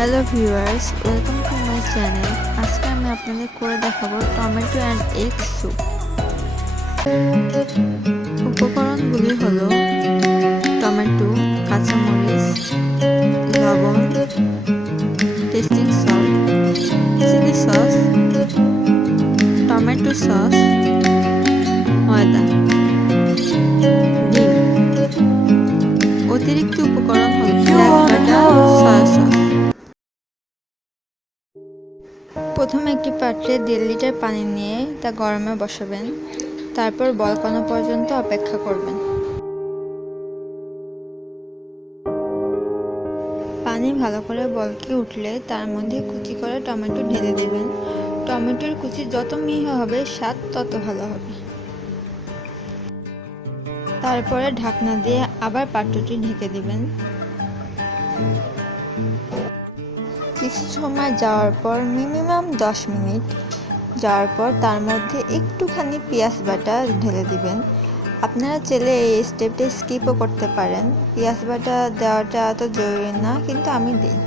Hello viewers, welcome to my channel. আজকে আমি আপনাদের করে দেখাবো টমেটো অ্যান্ড এগ স্যুপ। উপকরণগুলি হলো টমেটো, কাঁচামরিচ, লবণ, testing salt, chilli sauce, tomato sauce, ময়দা, ডিম। অতিরিক্ত উপকরণ হলো ব্ল্যাক বাটার, সয়া সস। প্রথমে একটি পাত্রে 1.5 লিটার পানি নিয়ে তা গরমে বসাবেন। তারপর বলকানো পর্যন্ত অপেক্ষা করবেন। পানি ভালো করে বলকে উঠলে তার মধ্যে কুচি করে টমেটো ঢেলে দেবেন। টমেটোর কুচি যত মিহি হবে স্বাদ তত ভালো হবে। তারপরে ঢাকনা দিয়ে আবার পাত্রটি ঢেকে দিবেন। কিছু সময় যাওয়ার পর মিনিমাম 10 মিনিট যাওয়ার পর তার মধ্যে একটুখানি পেঁয়াজ বাটা ঢেলে দিবেন। আপনারা চাইলে এই স্টেপটা স্কিপও করতে পারেন, পেঁয়াজ বাটা দেওয়াটা এত জরুরি না, কিন্তু আমি দিই।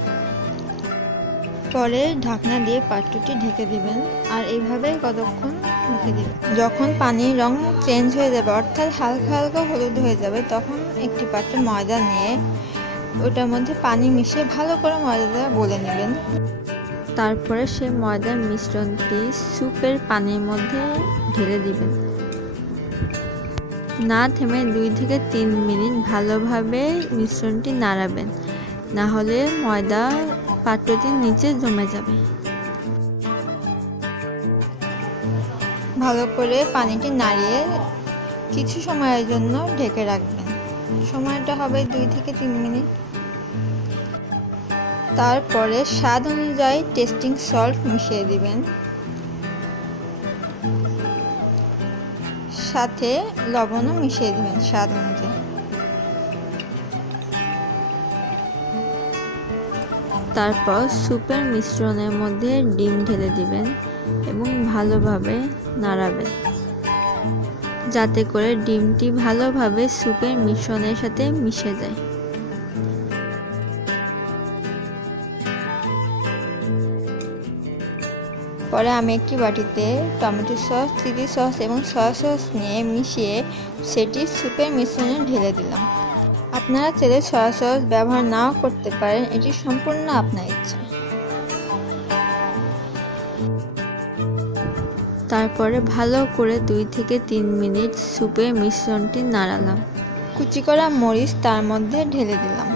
পরে ঢাকনা দিয়ে পাত্রটি ঢেকে দিবেন আর এইভাবে কতক্ষণ রেখে দিবেন। যখন পানির রং চেঞ্জ হয়ে যাবে, অর্থাৎ হালকা হালকা হলুদ হয়ে যাবে, তখন একটি পাত্রে ময়দা নিয়ে ওটার মধ্যে পানি মিশিয়ে ভালো করে ময়দাটা গলে নেবেন। তারপরে সেই ময়দার মিশ্রণটি স্যুপের পানির মধ্যে ঢেলে দিবেন। না থেমে 2 থেকে 3 মিনিট ভালোভাবে মিশ্রণটি নাড়াবেন, না হলে ময়দা পাত্রটির নিচে জমে যাবে। ভালো করে পানিটি নাড়িয়ে কিছু সময়ের জন্য ঢেকে রাখবেন। সময়টা হবে 2 থেকে 3 মিনিট। তারপরে স্বাদ অনুযায়ী টেস্টিং সল্ট মিশিয়ে দিবেন, সাথে লবণও মিশিয়ে দিবেন স্বাদ অনুযায়ী। তারপর স্যুপের মিশ্রণের মধ্যে ডিম ঢেলে দিবেন এবং ভালোভাবে নাড়াবেন, যাতে করে ডিমটি ভালোভাবে স্যুপের মিশ্রণের সাথে মিশে যায়। পরে আমি একটি বাটিতে টমেটো সস, চিলি সস এবং সয়া সস নিয়ে মিশিয়ে সেটি স্যুপের মিশ্রণে ঢেলে দিলাম। আপনারা চাইলে সয়া সস ব্যবহার নাও করতে পারেন, এটি সম্পূর্ণ আপনার ইচ্ছা। তারপরে ভালো করে 2 থেকে 3 মিনিট স্যুপের মিশ্রণটি নাড়ালাম। কুচি করা মরিচ তার মধ্যে ঢেলে দিলাম,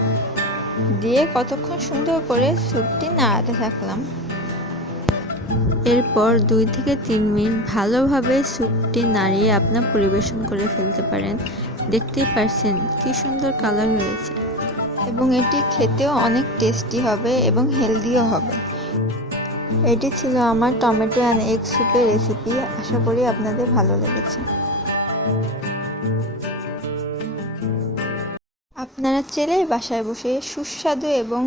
দিয়ে কতক্ষণ সুন্দর করে স্যুপটি নাড়াতে থাকলাম। এরপর 2 থেকে 3 মিনিট ভালোভাবে স্যুপটি নাড়িয়ে আপনার পরিবেশন করে ফেলতে পারেন। দেখতেই পাচ্ছেন কি সুন্দর কালার হয়েছে, এবং এটি খেতেও অনেক টেস্টি হবে এবং হেলদিও হবে। এটি ছিল আমার টমেটো অ্যান্ড এগ স্যুপের রেসিপি। আশা করি আপনাদের ভালো লেগেছে। আপনারা চাইলে বাসায় বসে সুস্বাদু এবং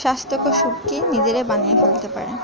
স্বাস্থ্যকর স্যুপটি নিজেরাই বানিয়ে ফেলতে পারেন।